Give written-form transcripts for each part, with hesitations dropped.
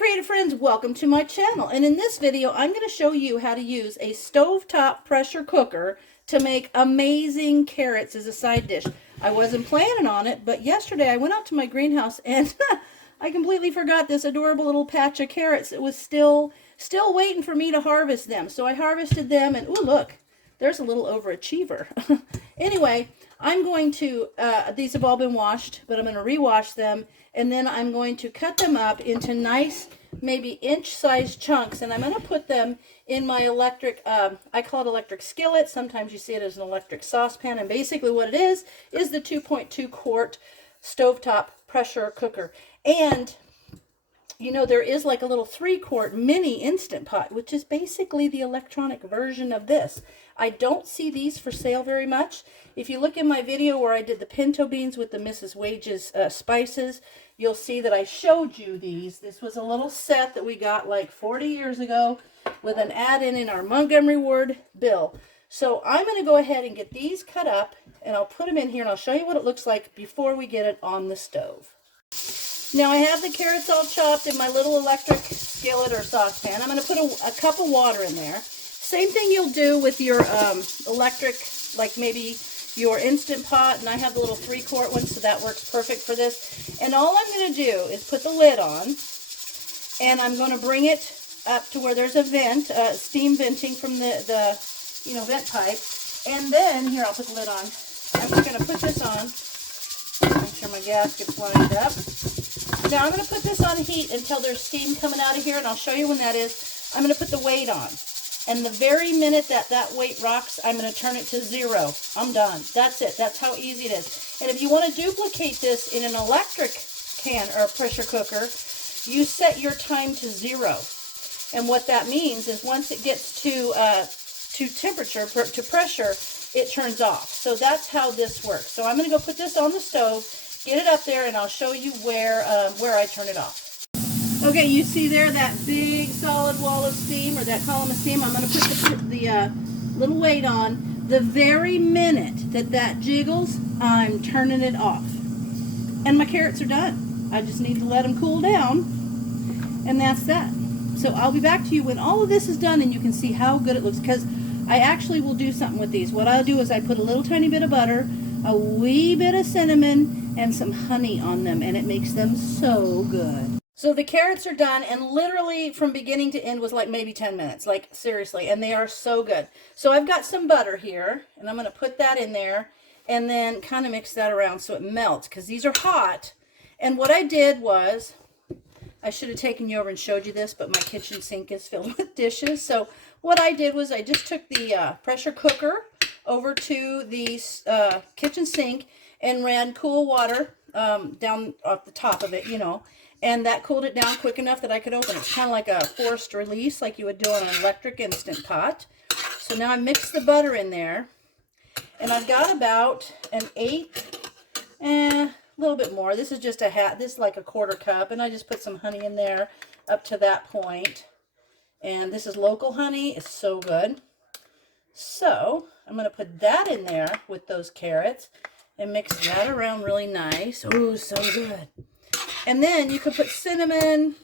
creative friends, welcome to my channel, and in this video I'm going to show you how to use a stovetop pressure cooker to make amazing carrots as a side dish. I wasn't planning on it, but yesterday I went out to my greenhouse and I completely forgot this adorable little patch of carrots. It was still waiting for me to harvest them, so I harvested them, and ooh, look, there's a little overachiever. Anyway, I'm going to, these have all been washed, but I'm going to rewash them, and then I'm going to cut them up into nice, maybe inch-sized chunks, and I'm going to put them in my electric, I call it electric skillet. Sometimes you see it as an electric saucepan, and basically what it is the 2.2 quart stovetop pressure cooker. And you know, there is like a little 3-quart mini Instant Pot, which is basically the electronic version of this. I don't see these for sale very much. If you look in my video where I did the pinto beans with the Mrs. Wage's spices, you'll see that I showed you these. This was a little set that we got like 40 years ago with an add-in in our Montgomery Ward bill. So I'm going to go ahead and get these cut up, and I'll put them in here, and I'll show you what it looks like before we get it on the stove. Now I have the carrots all chopped in my little electric skillet or saucepan. I'm going to put a cup of water in there. Same thing you'll do with your electric, like maybe your Instant Pot, and I have the little 3-quart one, so that works perfect for this. And all I'm going to do is put the lid on, and I'm going to bring it up to where there's a vent, steam venting from the vent pipe. And then, here, I'll put the lid on. I'm just going to put this on. Make sure my gas gets lined up. Now I'm going to put this on heat until there's steam coming out of here, and I'll show you when that is. I'm going to put the weight on. And the very minute that weight rocks, I'm going to turn it to 0. I'm done. That's it. That's how easy it is. And if you want to duplicate this in an electric can or pressure cooker, you set your time to 0. And what that means is once it gets to temperature, to pressure, it turns off. So that's how this works. So I'm going to go put this on the stove, get it up there, and I'll show you where I turn it off. Okay, you see there that big solid wall of steam, or that column of steam. I'm going to put the little weight on. The very minute that jiggles, I'm turning it off. And my carrots are done. I just need to let them cool down, and that's that. So I'll be back to you when all of this is done and you can see how good it looks, because I actually will do something with these. What I'll do is I put a little tiny bit of butter, a wee bit of cinnamon, and some honey on them, and it makes them so good. So the carrots are done, and literally from beginning to end was like maybe 10 minutes, like seriously, and they are so good. So I've got some butter here, and I'm going to put that in there and then kind of mix that around so it melts, because these are hot. And what I did was, I should have taken you over and showed you this, but my kitchen sink is filled with dishes. So what I did was I just took the pressure cooker over to the kitchen sink and ran cool water down off the top of it, you know, and that cooled it down quick enough that I could open it. It's kind of like a forced release, like you would do on an electric Instant Pot. So now I mixed the butter in there, and I've got about an 1/8, a little bit more. This is just this is like a 1/4 cup, and I just put some honey in there up to that point. And this is local honey. It's so good. So I'm going to put that in there with those carrots and mix that around really nice. Ooh, so good. And then you could put cinnamon.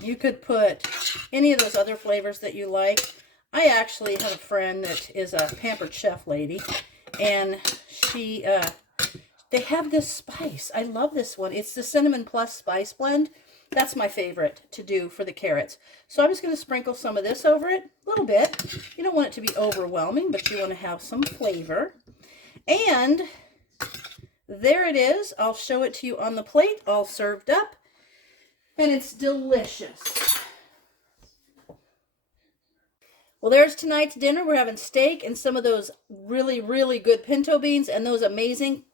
You could put any of those other flavors that you like. I actually have a friend that is a pampered chef lady, and she they have this spice. I love this one. It's the Cinnamon Plus Spice Blend. That's my favorite to do for the carrots. So I'm just going to sprinkle some of this over it, a little bit. You don't want it to be overwhelming, but you want to have some flavor. And there it is. I'll show it to you on the plate, all served up. And it's delicious. Well, there's tonight's dinner. We're having steak and some of those really, really good pinto beans and those amazing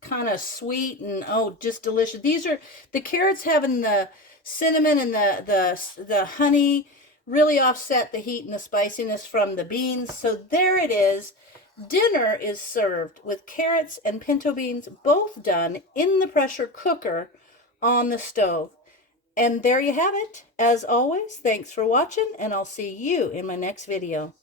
kind of sweet and just delicious. These are the carrots having the cinnamon and the honey really offset the heat and the spiciness from the beans. So there it is. Dinner is served with carrots and pinto beans, both done in the pressure cooker on the stove. And there you have it. As always, thanks for watching, and I'll see you in my next video.